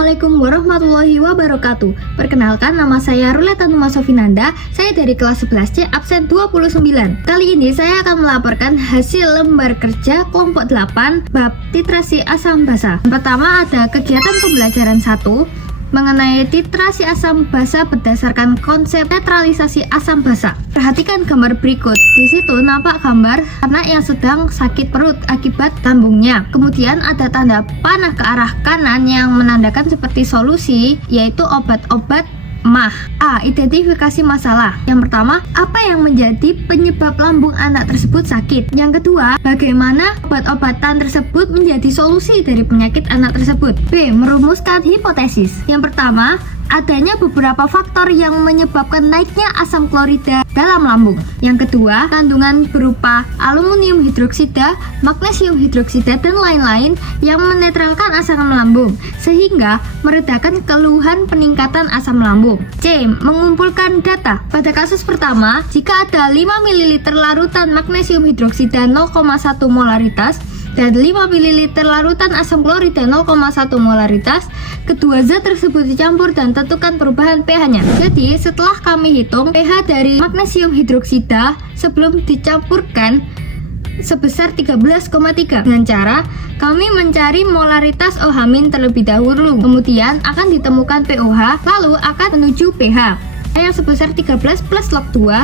Assalamualaikum warahmatullahi wabarakatuh. Perkenalkan, nama saya Ruleta Numa Sofinanda. Saya dari kelas 11C absen 29. Kali ini saya akan melaporkan hasil lembar kerja kelompok 8 bab titrasi asam basa. Pertama ada kegiatan pembelajaran 1 mengenai titrasi asam basa berdasarkan konsep netralisasi asam basa. Perhatikan gambar berikut. Di situ nampak gambar anak yang sedang sakit perut akibat lambungnya. Kemudian ada tanda panah ke arah kanan yang menandakan seperti solusi, yaitu obat-obat MAH. A. Identifikasi masalah. Yang pertama, apa yang menjadi penyebab lambung anak tersebut sakit? Yang kedua, bagaimana obat-obatan tersebut menjadi solusi dari penyakit anak tersebut? B. Merumuskan hipotesis. Yang pertama, adanya beberapa faktor yang menyebabkan naiknya asam klorida dalam lambung. Yang kedua, kandungan berupa aluminium hidroksida, magnesium hidroksida, dan lain-lain yang menetralkan asam lambung sehingga meredakan keluhan peningkatan asam lambung. C. Mengumpulkan data. Pada kasus pertama, jika ada 5 ml larutan magnesium hidroksida 0,1 molaritas dan 5 ml larutan asam klorida 0,1 molaritas, kedua zat tersebut dicampur dan tentukan perubahan pH-nya. Jadi setelah kami hitung pH dari magnesium hidroksida sebelum dicampurkan sebesar 13,3 dengan cara kami mencari molaritas OH- terlebih dahulu, kemudian akan ditemukan pOH, lalu akan menuju pH yang sebesar 13 plus log 2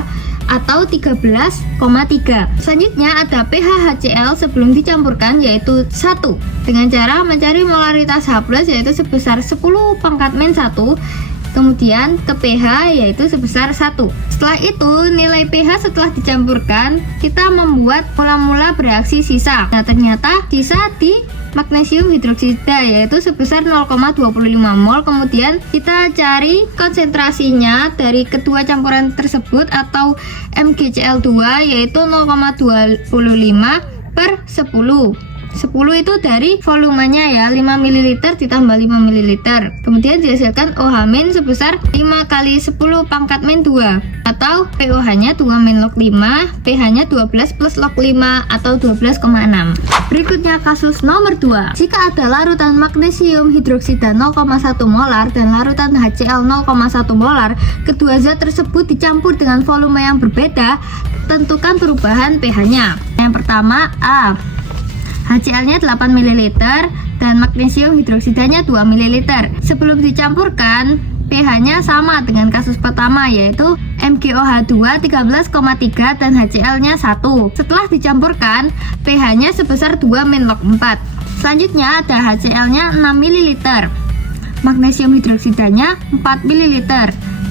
atau 13,3. Selanjutnya ada pH HCl sebelum dicampurkan, yaitu 1 dengan cara mencari molaritas H+ yaitu sebesar 10 pangkat min 1, kemudian ke pH yaitu sebesar 1. Setelah itu nilai pH setelah dicampurkan kita membuat mula-mula bereaksi sisa. Nah ternyata sisa di magnesium hidroksida yaitu sebesar 0,25 mol. Kemudian kita cari konsentrasinya dari kedua campuran tersebut atau MgCl2 yaitu 0,25 per 10. 10 itu dari volumenya ya, 5 ml ditambah 5 ml. Kemudian dihasilkan OH- sebesar 5 kali 10 pangkat min 2 atau pOH-nya 2 min log 5, pH-nya 12 plus log 5 atau 12,6. Berikutnya kasus nomor 2. Jika ada larutan magnesium hidroksida 0,1 molar dan larutan HCl 0,1 molar, kedua zat tersebut dicampur dengan volume yang berbeda, tentukan perubahan pH-nya. Yang pertama A. HCl-nya 8 ml dan magnesium hidroksidanya 2 ml. Sebelum dicampurkan, pH-nya sama dengan kasus pertama yaitu MgOH2 13,3 dan HCl-nya 1. Setelah dicampurkan, pH-nya sebesar 2 min log 4. Selanjutnya ada HCl-nya 6 ml. Magnesium hidroksidanya 4 ml.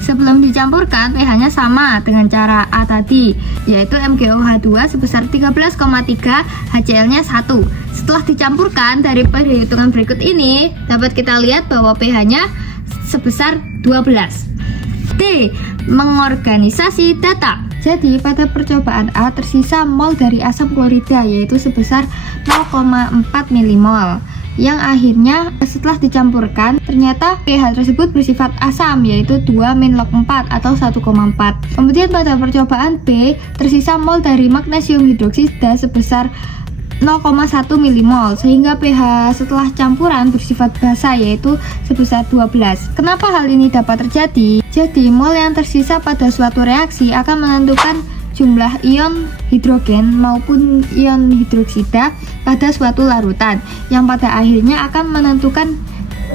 Sebelum dicampurkan, pH-nya sama dengan cara A tadi, yaitu MgOH2 sebesar 13,3, HCl-nya 1. Setelah dicampurkan, dari perhitungan berikut ini, dapat kita lihat bahwa pH-nya sebesar 12. D. Mengorganisasi data. Jadi, pada percobaan A tersisa mol dari asam klorida, yaitu sebesar 0,4 milimol. Yang akhirnya setelah dicampurkan ternyata pH tersebut bersifat asam yaitu 2 min log 4 atau 1,4. Kemudian pada percobaan B tersisa mol dari magnesium hidroksida sebesar 0,1 milimol sehingga pH setelah campuran bersifat basa yaitu sebesar 12. Kenapa hal ini dapat terjadi? Jadi mol yang tersisa pada suatu reaksi akan menentukan jumlah ion hidrogen maupun ion hidroksida pada suatu larutan yang pada akhirnya akan menentukan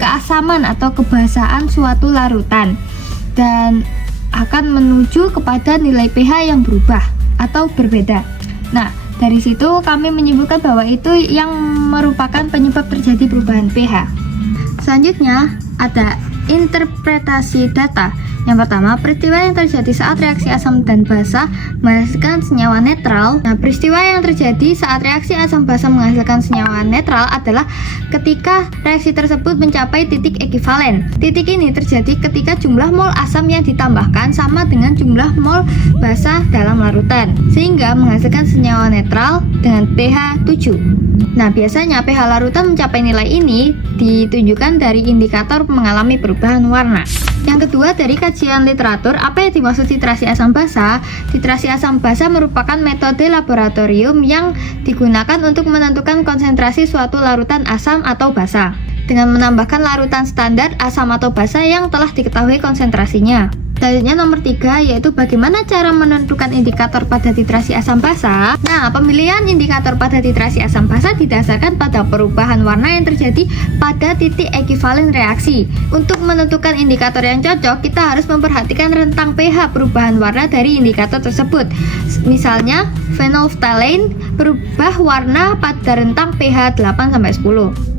keasaman atau kebasaan suatu larutan dan akan menuju kepada nilai pH yang berubah atau berbeda. Nah, dari situ kami menyebutkan bahwa itu yang merupakan penyebab terjadi perubahan pH. Selanjutnya ada interpretasi data. Yang pertama, peristiwa yang terjadi saat reaksi asam dan basa menghasilkan senyawa netral. Nah, peristiwa yang terjadi saat reaksi asam basa menghasilkan senyawa netral adalah ketika reaksi tersebut mencapai titik ekivalen. Titik ini terjadi ketika jumlah mol asam yang ditambahkan sama dengan jumlah mol basa dalam larutan, sehingga menghasilkan senyawa netral dengan pH 7. Nah, biasanya pH larutan mencapai nilai ini ditunjukkan dari indikator mengalami perubahan warna. Yang kedua, dari kajian literatur, apa yang dimaksud titrasi asam basa? Titrasi asam basa merupakan metode laboratorium yang digunakan untuk menentukan konsentrasi suatu larutan asam atau basa. dengan menambahkan larutan standar asam atau basa yang telah diketahui konsentrasinya. Selanjutnya nomor 3 yaitu bagaimana cara menentukan indikator pada titrasi asam basa. Nah, pemilihan indikator pada titrasi asam basa didasarkan pada perubahan warna yang terjadi pada titik ekivalen reaksi. Untuk menentukan indikator yang cocok, kita harus memperhatikan rentang pH perubahan warna dari indikator tersebut. Misalnya, phenolphthalein berubah warna pada rentang pH 8-10.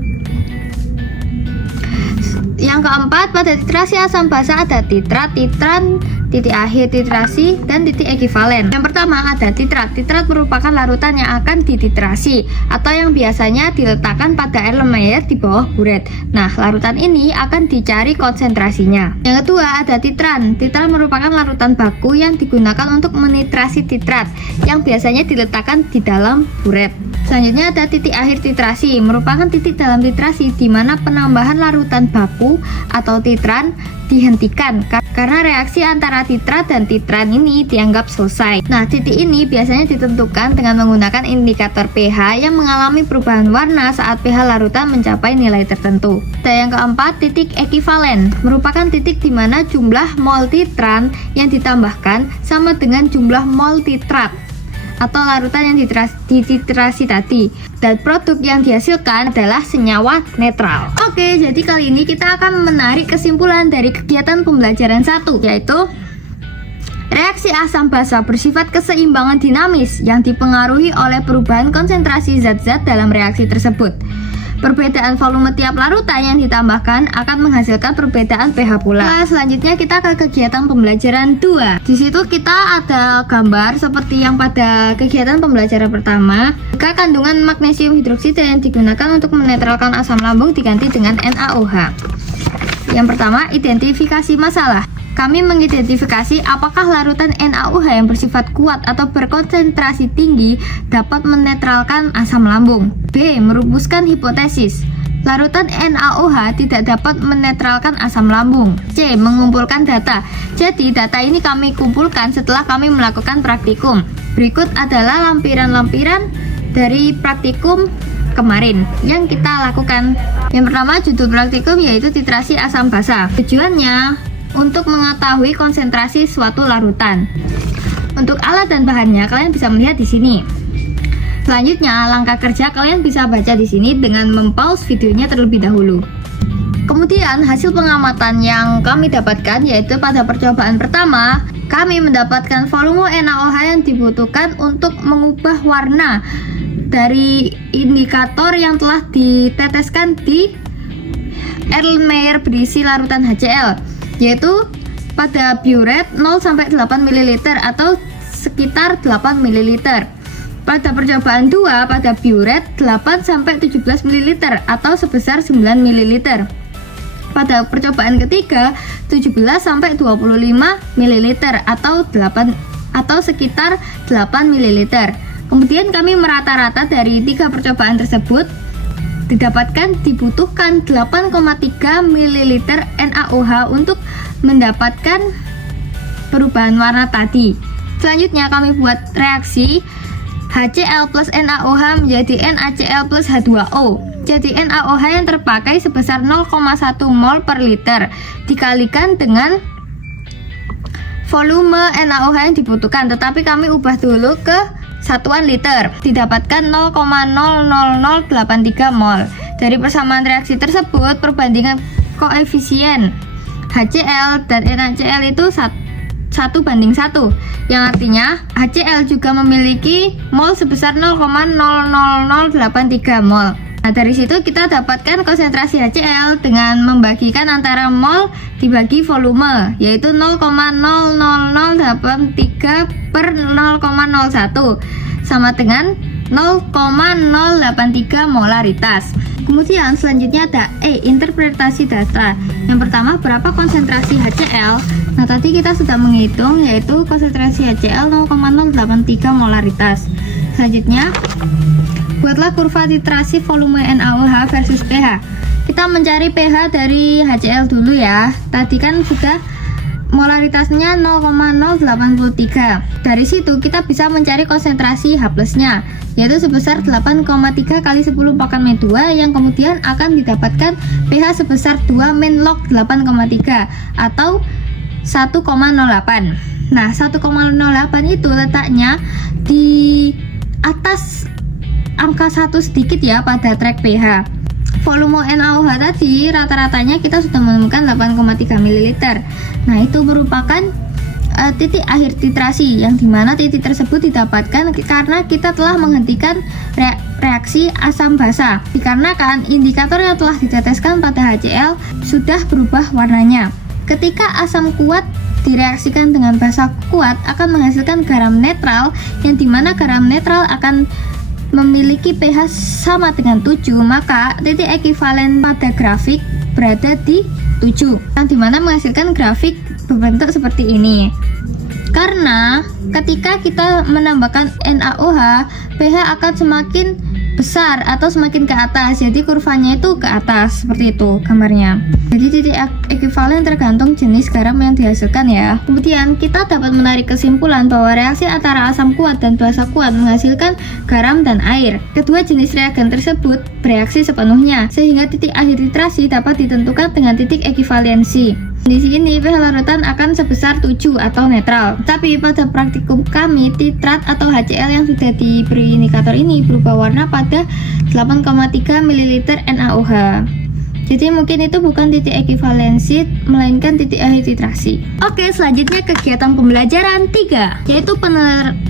Yang keempat, pada titrasi asam basa ada titrat, titran, titik akhir titrasi, dan titik ekivalen. Yang pertama ada titrat. Titrat merupakan larutan yang akan dititrasi atau yang biasanya diletakkan pada Erlenmeyer di bawah buret. Nah, larutan ini akan dicari konsentrasinya. Yang kedua ada titran. Titran merupakan larutan baku yang digunakan untuk menitrasi titrat yang biasanya diletakkan di dalam buret. Selanjutnya ada titik akhir titrasi, merupakan titik dalam titrasi di mana penambahan larutan baku atau titran dihentikan karena reaksi antara titrat dan titran ini dianggap selesai. Nah, titik ini biasanya ditentukan dengan menggunakan indikator pH yang mengalami perubahan warna saat pH larutan mencapai nilai tertentu. Dan yang keempat, titik ekivalen, merupakan titik di mana jumlah mol titran yang ditambahkan sama dengan jumlah mol titrat atau larutan yang dititrasi tadi, dan produk yang dihasilkan adalah senyawa netral. Oke, jadi kali ini kita akan menarik kesimpulan dari kegiatan pembelajaran 1, yaitu reaksi asam basa bersifat keseimbangan dinamis yang dipengaruhi oleh perubahan konsentrasi zat-zat dalam reaksi tersebut. Perbedaan volume tiap larutan yang ditambahkan akan menghasilkan perbedaan pH pula. Nah, selanjutnya kita ke kegiatan pembelajaran 2. Di situ kita ada gambar seperti yang pada kegiatan pembelajaran pertama. Jika kandungan magnesium hidroksida yang digunakan untuk menetralkan asam lambung diganti dengan NaOH. Yang pertama, identifikasi masalah. Kami mengidentifikasi apakah larutan NaOH yang bersifat kuat atau berkonsentrasi tinggi dapat menetralkan asam lambung. B. Merumuskan hipotesis. Larutan NaOH tidak dapat menetralkan asam lambung. C. Mengumpulkan data. Jadi data ini kami kumpulkan setelah kami melakukan praktikum. Berikut adalah lampiran-lampiran dari praktikum kemarin yang kita lakukan. Yang pertama, judul praktikum yaitu titrasi asam basa. Tujuannya untuk mengetahui konsentrasi suatu larutan. Untuk alat dan bahannya kalian bisa melihat di sini. Selanjutnya, langkah kerja kalian bisa baca di sini dengan mempause videonya terlebih dahulu. Kemudian, hasil pengamatan yang kami dapatkan yaitu pada percobaan pertama, kami mendapatkan volume NaOH yang dibutuhkan untuk mengubah warna dari indikator yang telah diteteskan di Erlenmeyer berisi larutan HCl, yaitu pada buret 0-8 ml atau sekitar 8 ml. Pada percobaan 2 pada buret 8-17 ml atau sebesar 9 ml. Pada percobaan ketiga 17-25 ml atau sekitar 8 ml. Kemudian kami merata-rata dari 3 percobaan tersebut didapatkan dibutuhkan 8,3 ml NaOH untuk mendapatkan perubahan warna tadi. Selanjutnya kami buat reaksi HCl plus NaOH menjadi NaCl plus H2O. Jadi NaOH yang terpakai sebesar 0,1 mol per liter dikalikan dengan volume NaOH yang dibutuhkan, tetapi kami ubah dulu ke satuan liter, didapatkan 0,00083 mol. Dari persamaan reaksi tersebut, perbandingan koefisien HCl dan NaCl itu 1:1, yang artinya HCl juga memiliki mol sebesar 0,00083 mol. Nah, dari situ kita dapatkan konsentrasi HCl dengan membagikan antara mol dibagi volume, yaitu 0,00083 per 0,01 sama dengan 0,083 molaritas. Kemudian selanjutnya ada interpretasi data. Yang pertama, berapa konsentrasi HCl? Nah, tadi kita sudah menghitung, yaitu konsentrasi HCl 0,083 molaritas. Selanjutnya, buatlah kurva titrasi volume NaOH versus pH. Kita mencari pH dari HCl dulu ya. Tadi kan sudah molaritasnya 0,083. Dari situ kita bisa mencari konsentrasi H+, yaitu sebesar 8,3 kali 10 pangkat min 2 yang kemudian akan didapatkan pH sebesar 2 min log 8,3 atau 1,08. Nah, 1,08 itu letaknya di atas angka 1 sedikit ya pada track pH. Volume NaOH tadi rata-ratanya kita sudah menemukan 8,3 ml. Nah, itu merupakan titik akhir titrasi yang dimana titik tersebut didapatkan karena kita telah menghentikan reaksi asam basa. Dikarenakan indikator yang telah diteteskan pada HCl sudah berubah warnanya. Ketika asam kuat direaksikan dengan basa kuat akan menghasilkan garam netral yang dimana garam netral akan memiliki pH sama dengan 7, maka titik ekivalen pada grafik berada di 7, yang dimana menghasilkan grafik berbentuk seperti ini. Karena ketika kita menambahkan NaOH, pH akan semakin besar atau semakin ke atas, jadi kurvanya itu ke atas seperti itu gambarnya. Jadi titik ekivalen tergantung jenis garam yang dihasilkan ya. Kemudian kita dapat menarik kesimpulan bahwa reaksi antara asam kuat dan basa kuat menghasilkan garam dan air. Kedua jenis reagen tersebut bereaksi sepenuhnya, sehingga titik akhir titrasi dapat ditentukan dengan titik ekivalensi. Di sini pH larutan akan sebesar 7 atau netral. Tapi pada praktikum kami, titrat atau HCl yang sudah diberi indikator ini berubah warna pada 8,3 ml NaOH. Jadi mungkin itu bukan titik ekivalensi, melainkan titik akhir titrasi. Oke, selanjutnya kegiatan pembelajaran 3, yaitu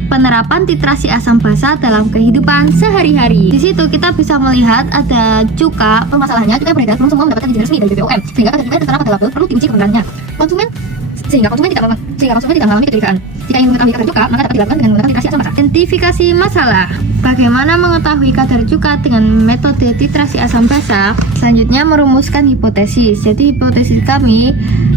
penerapan titrasi asam basa dalam kehidupan sehari-hari. Di situ kita bisa melihat ada cuka. Permasalahannya, cuka beredar belum semua mendapatkan izin resmi dari BPOM, sehingga pada cuka yang tertera pada label perlu diuji kebenarannya. Sehingga konsumen tidak mengalami kecurigaan. Jika ingin mengetahui kadar cuka, maka dapat dilakukan dengan menggunakan titrasi asam basa. Identifikasi masalah. Bagaimana mengetahui kadar cuka dengan metode titrasi asam basa? Selanjutnya merumuskan hipotesis. Jadi hipotesis kami,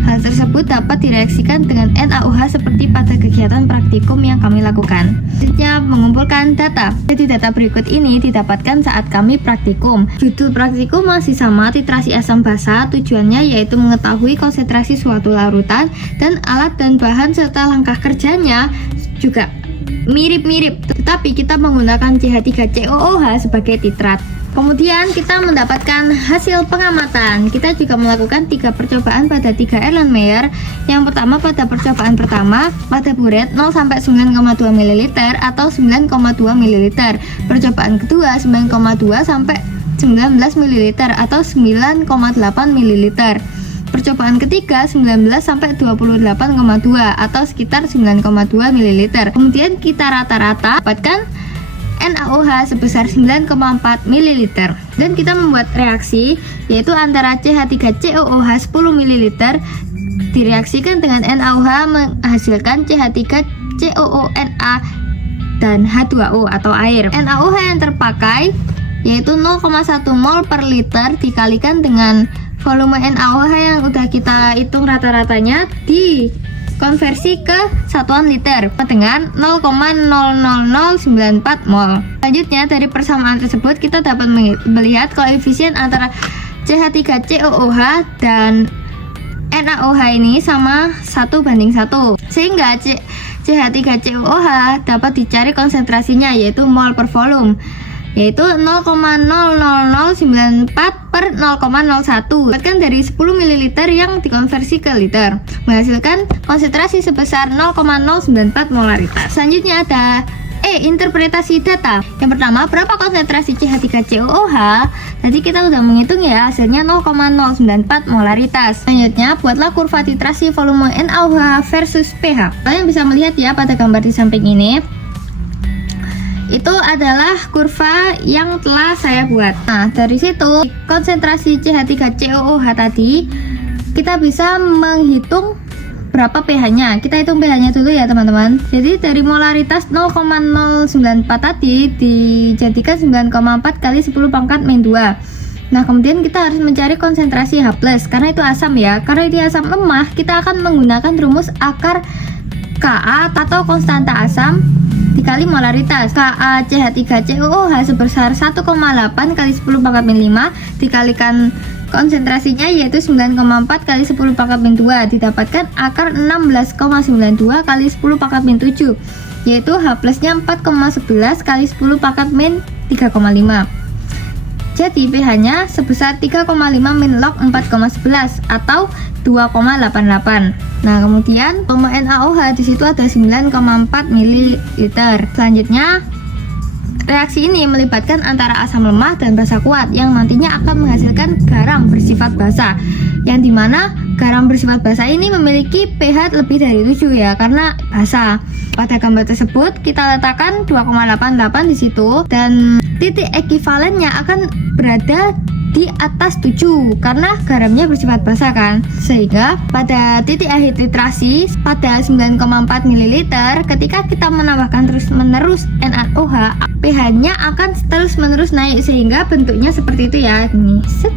hal tersebut dapat direaksikan dengan NaOH seperti pada kegiatan praktikum yang kami lakukan. Selanjutnya mengumpulkan data. Jadi data berikut ini didapatkan saat kami praktikum. Judul praktikum masih sama, titrasi asam basa. Tujuannya yaitu mengetahui konsentrasi suatu larutan dan alat dan bahan serta langkah kerjanya juga mirip-mirip, tetapi kita menggunakan CH3COOH sebagai titrat. Kemudian kita mendapatkan hasil pengamatan. Kita juga melakukan 3 percobaan pada 3 Erlenmeyer. Yang pertama pada percobaan pertama pada buret 0 sampai 9,2 ml atau 9,2 ml. Percobaan kedua 9,2 sampai 19 ml atau 9,8 ml. Percobaan ketiga 19 sampai 28,2 atau sekitar 9,2 ml. Kemudian kita rata-rata dapatkan NaOH sebesar 9,4 ml. Dan kita membuat reaksi yaitu antara CH3COOH 10 ml direaksikan dengan NaOH menghasilkan CH3COONa dan H2O atau air. NaOH yang terpakai yaitu 0,1 mol per liter dikalikan dengan volume NaOH yang udah kita hitung rata-ratanya dikonversi ke satuan liter dengan 0,00094 mol. Selanjutnya dari persamaan tersebut kita dapat melihat koefisien antara CH3COOH dan NaOH ini sama 1:1, sehingga CH3COOH dapat dicari konsentrasinya yaitu mol per volume, yaitu 0,00094 per 0,01 dapatkan dari 10 ml yang dikonversi ke liter, menghasilkan konsentrasi sebesar 0,094 molaritas. Selanjutnya ada interpretasi data. Yang pertama, berapa konsentrasi CH3COOH? Tadi kita sudah menghitung ya, hasilnya 0,094 molaritas. Selanjutnya, buatlah kurva titrasi volume NaOH versus pH. Kalian bisa melihat ya pada gambar di samping ini. Itu adalah kurva yang telah saya buat. Nah, dari situ konsentrasi CH3COOH tadi kita bisa menghitung berapa pH-nya. Kita hitung pH-nya dulu ya teman-teman. Jadi dari molaritas 0,094 tadi dijadikan 9,4 kali 10 pangkat min 2. Nah, kemudian kita harus mencari konsentrasi H+, karena itu asam ya. Karena ini asam lemah, kita akan menggunakan rumus akar Ka atau konstanta asam dikali molaritas. Ka CH3COOH sebesar 1,8 kali 10 pangkat min 5 dikalikan Konsentrasinya yaitu 9,4 kali 10 pangkat min 2 didapatkan akar 16,92 kali 10 pangkat min 7, yaitu H plusnya 4,11 kali 10 pangkat min 3,5. Jadi pH-nya sebesar 3,5 min log 4,11 atau 2,88. Nah, kemudian NaOH di situ ada 9,4 ml. Selanjutnya, reaksi ini melibatkan antara asam lemah dan basa kuat yang nantinya akan menghasilkan garam bersifat basa. Yang dimana garam bersifat basa ini memiliki pH lebih dari 7 ya, karena basa. Pada gambar tersebut kita letakkan 2,88 di situ dan titik ekivalennya akan berada di atas 7 karena garamnya bersifat basa kan. Sehingga pada titik akhir titrasi pada 9,4 ml ketika kita menambahkan terus-menerus NaOH, pH-nya akan terus-menerus naik sehingga bentuknya seperti itu ya. Ini set.